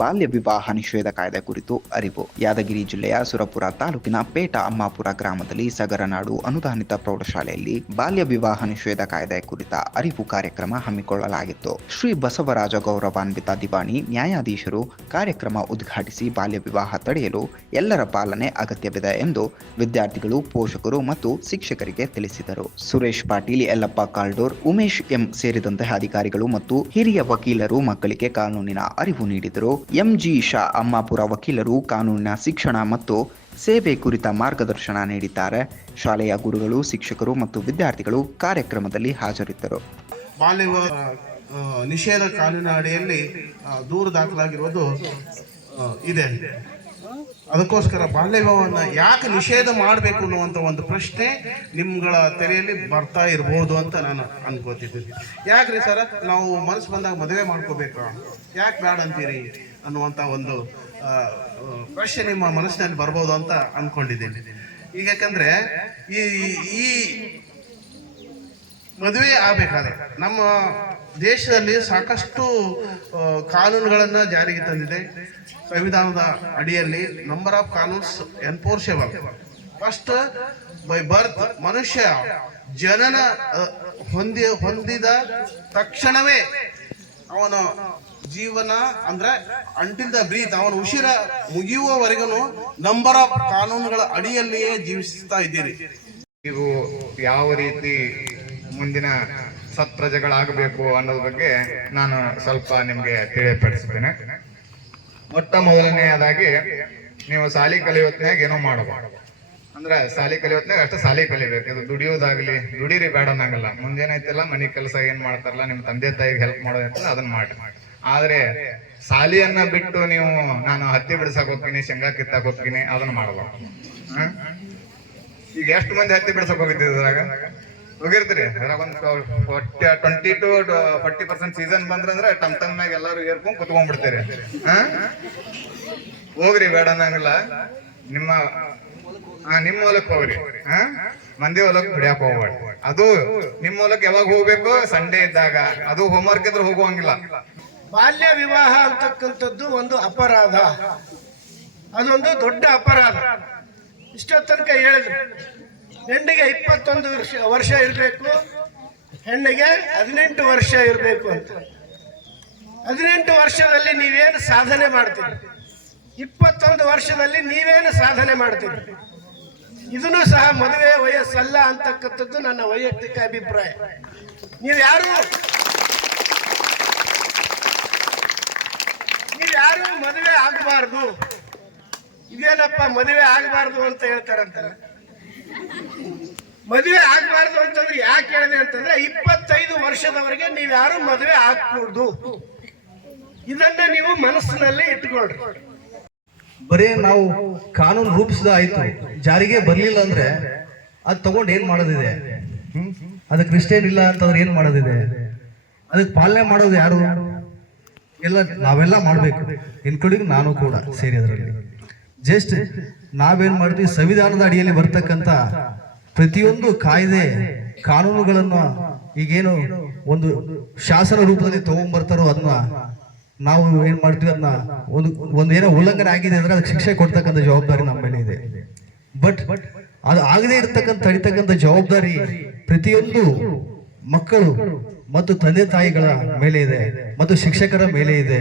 ಬಾಲ್ಯ ವಿವಾಹ ನಿಷೇಧ ಕಾಯ್ದೆ ಕುರಿತು ಅರಿವು. ಯಾದಗಿರಿ ಜಿಲ್ಲೆಯ ಸುರಪುರ ತಾಲೂಕಿನ ಪೇಟ ಅಮ್ಮಾಪುರ ಗ್ರಾಮದಲ್ಲಿ ಸಗರನಾಡು ಅನುದಾನಿತ ಪ್ರೌಢಶಾಲೆಯಲ್ಲಿ ಬಾಲ್ಯ ವಿವಾಹ ನಿಷೇಧ ಕಾಯ್ದೆ ಕುರಿತ ಅರಿವು ಕಾರ್ಯಕ್ರಮ ಹಮ್ಮಿಕೊಳ್ಳಲಾಗಿತ್ತು. ಶ್ರೀ ಬಸವರಾಜ ಗೌರವಾನ್ವಿತ ದಿವಾಣಿ ನ್ಯಾಯಾಧೀಶರು ಕಾರ್ಯಕ್ರಮ ಉದ್ಘಾಟಿಸಿ ಬಾಲ್ಯ ವಿವಾಹ ತಡೆಯಲು ಎಲ್ಲರ ಪಾಲನೆ ಅಗತ್ಯವಿದೆ ಎಂದು ವಿದ್ಯಾರ್ಥಿಗಳು, ಪೋಷಕರು ಮತ್ತು ಶಿಕ್ಷಕರಿಗೆ ತಿಳಿಸಿದರು. ಸುರೇಶ್ ಪಾಟೀಲ್, ಯಲ್ಲಪ್ಪ ಕಾಲ್ಡೂರ್, ಉಮೇಶ್ ಎಂ ಸೇರಿದಂತೆ ಅಧಿಕಾರಿಗಳು ಮತ್ತು ಹಿರಿಯ ವಕೀಲರು ಮಕ್ಕಳಿಗೆ ಕಾನೂನಿನ ಅರಿವು ನೀಡಿದರು. ಎಂಜಿ ಶಾ ಅಮ್ಮಾಪುರ ವಕೀಲರು ಕಾನೂನಿನ ಶಿಕ್ಷಣ ಮತ್ತು ಸೇವೆ ಕುರಿತ ಮಾರ್ಗದರ್ಶನ ನೀಡಿದ್ದಾರೆ. ಶಾಲೆಯ ಗುರುಗಳು, ಶಿಕ್ಷಕರು ಮತ್ತು ವಿದ್ಯಾರ್ಥಿಗಳು ಕಾರ್ಯಕ್ರಮದಲ್ಲಿ ಹಾಜರಿದ್ದರು. ಬಾಲ್ಯ ನಿಷೇಧ ಕಾನೂನಿನ ಅಡಿಯಲ್ಲಿ ದೂರು ದಾಖಲಾಗಿರುವುದು ಇದೆ. ಅದಕ್ಕೋಸ್ಕರ ಬಾಲ್ಯ ವಿವಾಹವನ್ನು ಯಾಕೆ ನಿಷೇಧ ಮಾಡಬೇಕು ಅನ್ನುವಂಥ ಒಂದು ಪ್ರಶ್ನೆ ನಿಮ್ಗಳ ತೆರೆಯಲ್ಲಿ ಬರ್ತಾ ಇರ್ಬೋದು ಅಂತ ನಾನು ಅನ್ಕೋತಿದ್ದೀನಿ. ಯಾಕ್ರಿ ಸರ್, ನಾವು ಮನಸ್ಸು ಬಂದಾಗ ಮದುವೆ ಮಾಡ್ಕೋಬೇಕಾ, ಯಾಕೆ ಬೇಡ ಅಂತೀರಿ ಅನ್ನುವಂಥ ಒಂದು ಪ್ರಶ್ನೆ ನಿಮ್ಮ ಮನಸ್ಸಿನಲ್ಲಿ ಬರ್ಬೋದು ಅಂತ ಅಂದ್ಕೊಂಡಿದ್ದೀನಿ. ಈಗ ಯಾಕಂದರೆ ಈ ಮದುವೆ ಆಗಬೇಕಾದ್ರೆ ನಮ್ಮ ದೇಶದಲ್ಲಿ ಸಾಕಷ್ಟು ಕಾನೂನುಗಳನ್ನು ಜಾರಿಗೆ ತಂದಿದೆ. ಸಂವಿಧಾನದ ಅಡಿಯಲ್ಲಿ ನಂಬರ್ ಆಫ್ ಕಾನೂನ್ಸ್ ಎನ್ಫೋರ್ಸೇಬಲ್. ಫಸ್ಟ್ ಬೈ ಬರ್ತ್, ಮನುಷ್ಯ ಜನನ ಹೊಂದಿದ ತಕ್ಷಣವೇ ಅವನ ಜೀವನ ಅಂದ್ರೆ ಅಂಟಿಲ್ ದ ಬ್ರೀತ್, ಅವನ ಉಸಿರ ಮುಗಿಯುವವರೆಗೂ ನಂಬರ್ ಆಫ್ ಕಾನೂನುಗಳ ಅಡಿಯಲ್ಲಿಯೇ ಜೀವಿಸ್ತಾ ಇದ್ದೀರಿ. ನೀವು ಯಾವ ರೀತಿ ಮುಂದಿನ ಸತ್ಪ್ರಜೆಗಳಾಗಬೇಕು ಅನ್ನೋದ್ರ ಬಗ್ಗೆ ನಾನು ಸ್ವಲ್ಪ ನಿಮ್ಗೆ ತಿಳಿಯಪಡಿಸ್ತೇನೆ. ಮೊಟ್ಟ ಮೊದಲನೆಯದಾಗಿ ನೀವು ಶಾಲಿ ಕಲಿಯೋತ್ನಾಗ ಏನೋ ಮಾಡಬಹುದು. ಅಂದ್ರೆ ಶಾಲಿ ಕಲಿಯೋತ್ನಾಗ ಅಷ್ಟು ಶಾಲಿ ಕಲಿಬೇಕು. ಇದು ದುಡಿಯೋದಾಗ್ಲಿ, ದುಡೀರಿ ಬೇಡ ಅನ್ನಂಗಲ್ಲ. ಮುಂದೇನೈತಿಲ್ಲ ಮನೆ ಕೆಲಸ ಏನ್ ಮಾಡ್ತಾರಲ್ಲ, ನಿಮ್ ತಂದೆ ತಾಯಿಗೆ ಹೆಲ್ಪ್ ಮಾಡೋದೈತಲ್ಲ ಅದನ್ನ ಮಾಡಿ. ಆದ್ರೆ ಶಾಲಿಯನ್ನ ಬಿಟ್ಟು ನೀವು ನಾನು ಹತ್ತಿ ಬಿಡ್ಸಕ್ ಹೋಗ್ತೀನಿ, ಶೇಂಗಾ ಕಿತ್ತಾಕ್ ಹೋಗ್ತೀನಿ ಅದನ್ನ ಮಾಡಬೇಕು. ಈಗ ಎಷ್ಟು ಮಂದಿ ಹತ್ತಿ ಬಿಡ್ಸಕ್ ಹೋಗಿದ್ರಾಗ ಹೋಗಿರ್ತೀರಿ? ಒಂದು 20 to 40% ಸೀಸನ್ ಬಂದ್ರಂದ್ರೆ ಟಮ್ಟಮ್ನಾಗ ಎಲ್ಲಾರು ಏರ್ಕೊಂಡ್ ಕುತ್ಕೊಂಡ್ಬಿಡ್ತೀರಿ. ಹೋಗ್ರಿ ಬೇಡ ಅನ್ನಂಗಿಲ್ಲ. ನಿಮ್ಮ ಹೊಲಕ್ ಹೋಗ್ರಿ, ಮಂದಿ ಹೊಲಕ್ ಬಿಡ್ಯಾಕ ಹೋಗ್ಬೇಡಿ. ಅದು ನಿಮ್ಮ ಹೊಲಕ್ ಯಾವಾಗ ಹೋಗ್ಬೇಕು? ಸಂಡೇ ಇದ್ದಾಗ. ಅದು ಹೋಮ್ವರ್ಕ್ ಇದ್ರೆ ಹೋಗುವಂಗಿಲ್ಲ. ಬಾಲ್ಯ ವಿವಾಹ ಅಂತಕ್ಕಂಥದ್ದು ಒಂದು ಅಪರಾಧ, ಅದೊಂದು ದೊಡ್ಡ ಅಪರಾಧ. ಇಷ್ಟೊತ್ತ ತನಕ ಹೇಳಿದ್ರು ಹೆಣ್ಣಿಗೆ 21 ವರ್ಷ ಇರಬೇಕು, ಹೆಣ್ಣಿಗೆ 18 ವರ್ಷ ಇರಬೇಕು ಅಂತ. 18 ವರ್ಷದಲ್ಲಿ ನೀವೇನು ಸಾಧನೆ ಮಾಡ್ತೀರಿ, 21 ವರ್ಷದಲ್ಲಿ ನೀವೇನು ಸಾಧನೆ ಮಾಡ್ತೀರಿ, ಇದನ್ನು ಸಹ ಮದುವೆ ವಯಸ್ಸಲ್ಲ ಅಂತಕ್ಕಂಥದ್ದು ನನ್ನ ವೈಯಕ್ತಿಕ ಅಭಿಪ್ರಾಯ. ನೀವ್ಯಾರು ಮದುವೆ ಆಗಬಾರ್ದು, ಇದೇನಪ್ಪ ಮದುವೆ ಆಗಬಾರ್ದು ಅಂತ ಹೇಳ್ತಾರಂತಾರೆ. ಮದುವೆ ಆಗಬಾರ್ದು ಅಂತಂದ್ರೆ ಯಾಕೆ ಹೇಳಿದೆ ಅಂತಂದ್ರೆ 25 ವರ್ಷದವರೆಗೆ ನೀವ್ಯಾರು ಮದುವೆ ಆಗ್ಕೂಡ್ದು. ಇದನ್ನ ನೀವು ಮನಸ್ಸಿನಲ್ಲಿ ಇಟ್ಕೊಳ್ರಿ. ಬರೇ ನಾವು ಕಾನೂನು ರೂಪಿಸಿದ ಆಯ್ತು, ಜಾರಿಗೆ ಬರ್ಲಿಲ್ಲ ಅಂದ್ರೆ ಅದ್ ತಗೊಂಡು ಏನ್ ಮಾಡೋದಿದೆ? ಅದಕ್ಕೆ ಕ್ರಿಶ್ಚಿಯನ್ ಇಲ್ಲ ಅಂತಂದ್ರೆ ಏನ್ ಮಾಡೋದಿದೆ? ಅದಕ್ಕೆ ಪಾಲನೆ ಮಾಡೋದು ಯಾರು? ಎಲ್ಲ ನಾವೆಲ್ಲ ಮಾಡ್ಬೇಕು, ಇನ್ಕ್ಲೂಡಿಂಗ್ ನಾನು ಕೂಡ ಸೇರಿ ಅದರಲ್ಲಿ. ಜಸ್ಟ್ ನಾವೇನ್ ಮಾಡ್ತೀವಿ, ಸಂವಿಧಾನದ ಅಡಿಯಲ್ಲಿ ಬರ್ತಕ್ಕಂಥ ಪ್ರತಿಯೊಂದು ಕಾಯ್ದೆ ಕಾನೂನುಗಳನ್ನ ಈಗೇನು ಒಂದು ಶಾಸನ ರೂಪದಲ್ಲಿ ತಗೊಂಡ್ಬರ್ತಾರೋ ಅದನ್ನ ನಾವು ಏನ್ ಮಾಡ್ತೀವಿ, ಅದನ್ನ ಒಂದು ಏನೋ ಉಲ್ಲಂಘನೆ ಆಗಿದೆ ಅಂದ್ರೆ ಅದಕ್ಕೆ ಶಿಕ್ಷೆ ಕೊಡ್ತಕ್ಕಂಥ ಜವಾಬ್ದಾರಿ ನಮ್ಮ ಮೇಲೆ ಇದೆ. ಬಟ್ ಅದು ಆಗದೆ ತಡಿತಕ್ಕಂಥ ಜವಾಬ್ದಾರಿ ಪ್ರತಿಯೊಂದು ಮಕ್ಕಳು ಮತ್ತು ತಂದೆ ತಾಯಿಗಳ ಮೇಲೆ ಇದೆ ಮತ್ತು ಶಿಕ್ಷಕರ ಮೇಲೆ ಇದೆ.